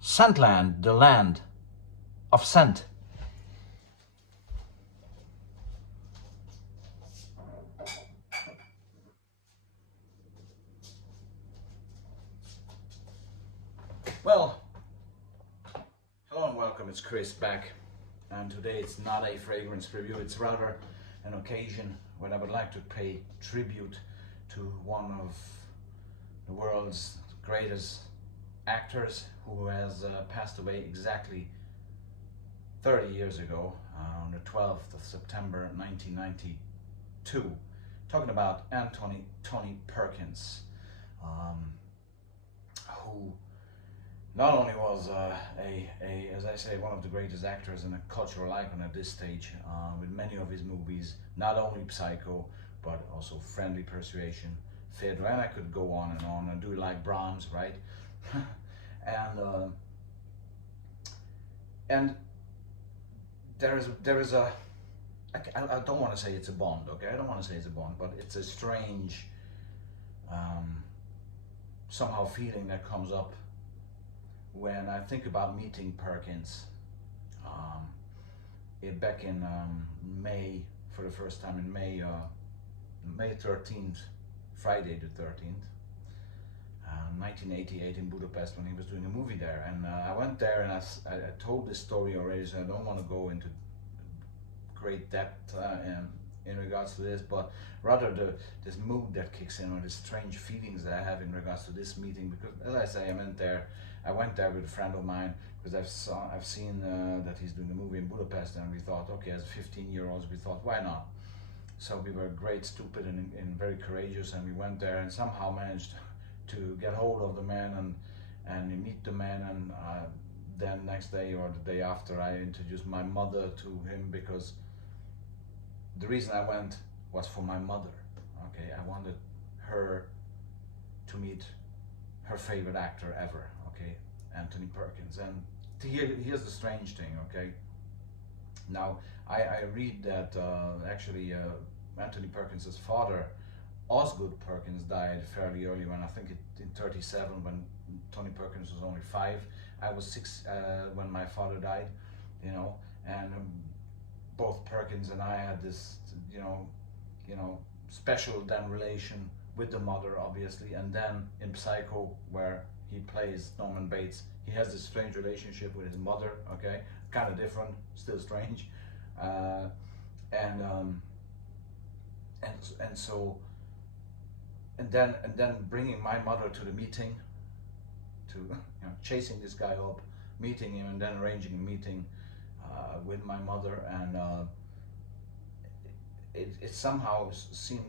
Scentland, the land of scent. Well, hello and welcome, it's Chris back, and today it's not a fragrance review, it's rather an occasion when I would like to pay tribute to one of the world's greatest actors who has passed away exactly 30 years ago, on the 12th of September 1992. Talking about Tony Perkins, who not only was as I say, one of the greatest actors and a cultural icon at this stage, with many of his movies, not only Psycho, but also Friendly Persuasion, Phaedra, and I could go on and on. I do like Brahms, right? And there is a, I don't want to say it's a bond, okay? I don't want to say it's a bond, but it's a strange somehow feeling that comes up when I think about meeting Perkins back in May, for the first time in May, May 13th, Friday the 13th, 1988 in Budapest, when he was doing a movie there. And I went there, and I told this story already, so I don't want to go into great depth in regards to this, but rather this mood that kicks in, or the strange feelings that I have in regards to this meeting. Because, as I say, I went there with a friend of mine, because I've seen that he's doing a movie in Budapest, and we thought, okay, as 15-year-olds, we thought, why not? So we were great, stupid, and very courageous, and we went there and somehow managed to get hold of the man and meet the man. And then next day or the day after, I introduced my mother to him, because the reason I went was for my mother. Okay, I wanted her to meet her favorite actor ever. Okay, Anthony Perkins. And here's the strange thing. Okay, now I read that actually Anthony Perkins' father, Osgood Perkins, died fairly early, when I think in 37, when Tony Perkins was only 5. I was 6 when my father died, you know, and both Perkins and I had this, you know, special then relation with the mother, obviously, and then in Psycho, where he plays Norman Bates, he has this strange relationship with his mother. Okay, kind of different, still strange, and so. And then bringing my mother to the meeting, to chasing this guy up, meeting him, and then arranging a meeting with my mother. And it somehow seemed,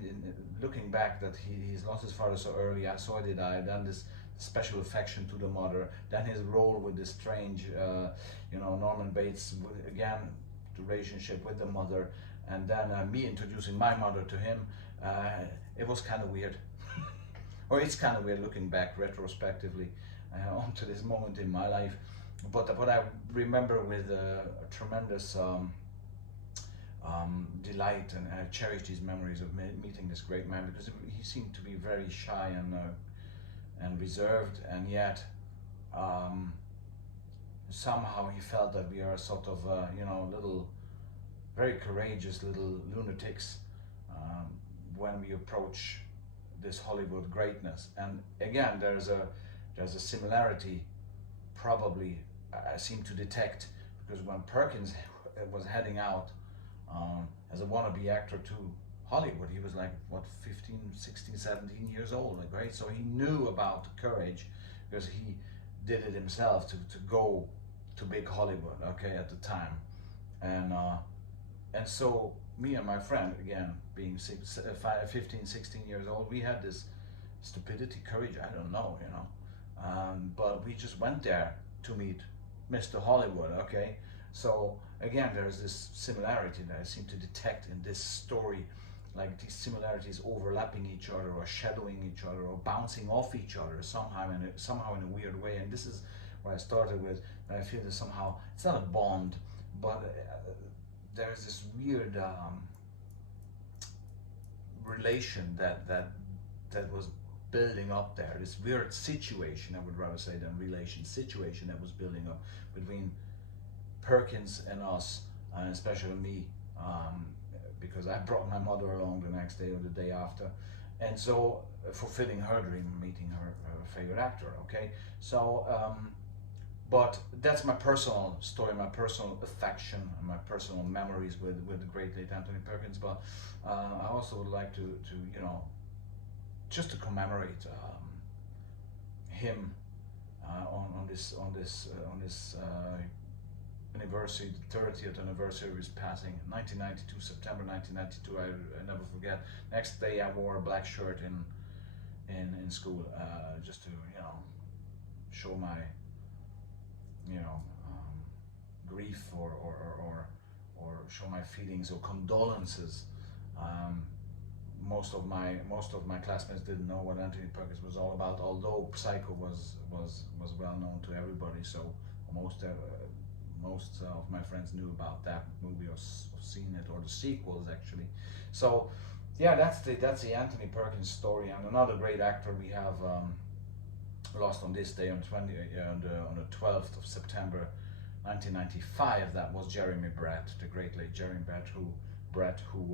looking back, that he's lost his father so early. So did I. Then this special affection to the mother. Then his role with this strange, Norman Bates. Again, the relationship with the mother, and then me introducing my mother to him. It was kind of weird. Or it's kind of weird looking back retrospectively onto this moment in my life. But what I remember with a tremendous delight, and I cherish these memories of meeting this great man, because he seemed to be very shy and reserved, and yet somehow he felt that we are sort of little, very courageous little lunatics when we approach this Hollywood greatness. And again, there's a similarity, probably, I seem to detect, because when Perkins was heading out as a wannabe actor to Hollywood, he was like, what, 15, 16, 17 years old, like, right? So he knew about courage, because he did it himself to go to big Hollywood, okay, at the time. And so me and my friend, again, being 15, 16 years old, we had this stupidity, courage, I don't know, but we just went there to meet Mr. Hollywood, okay? So again, there's this similarity that I seem to detect in this story, like these similarities overlapping each other, or shadowing each other, or bouncing off each other somehow in a weird way. And this is what I started with, that I feel that somehow it's not a bond, but there's this weird relation that was building up there, this weird situation, I would rather say than relation, situation that was building up between Perkins and us, and especially me, because I brought my mother along the next day or the day after, and so fulfilling her dream, meeting her favorite actor. Okay, so but that's my personal story, my personal affection, and my personal memories with the great late Anthony Perkins. But I also would like to just to commemorate him on this anniversary, the 30th anniversary of his passing, 1992, September 1992. I never forget. Next day, I wore a black shirt in school, just to show my grief or show my feelings or condolences. Most of my classmates didn't know what Anthony Perkins was all about, although Psycho was well known to everybody. So most of my friends knew about that movie or seen it, or the sequels actually. So yeah, that's the Anthony Perkins story. And another great actor we have lost on this day on the 12th of September 1995. That was Jeremy Brett, the great late Jeremy Brett, who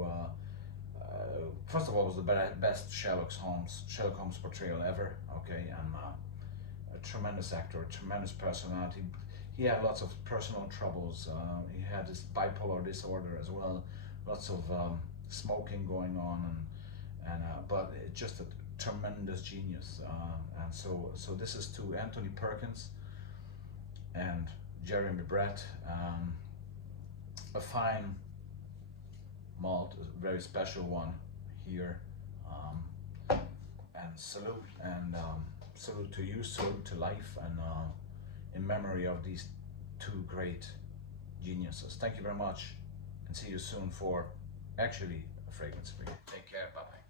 first of all was the best Sherlock Holmes portrayal ever. Okay, and a tremendous actor, a tremendous personality. He had lots of personal troubles. He had this bipolar disorder as well, lots of smoking going on, and but just a tremendous genius. And so this is to Anthony Perkins and Jeremy Brett, a fine malt, a very special one here, and salute to you, salute to life, and in memory of these two great geniuses. Thank you very much, and see you soon for actually a fragrance free. Take care, bye bye.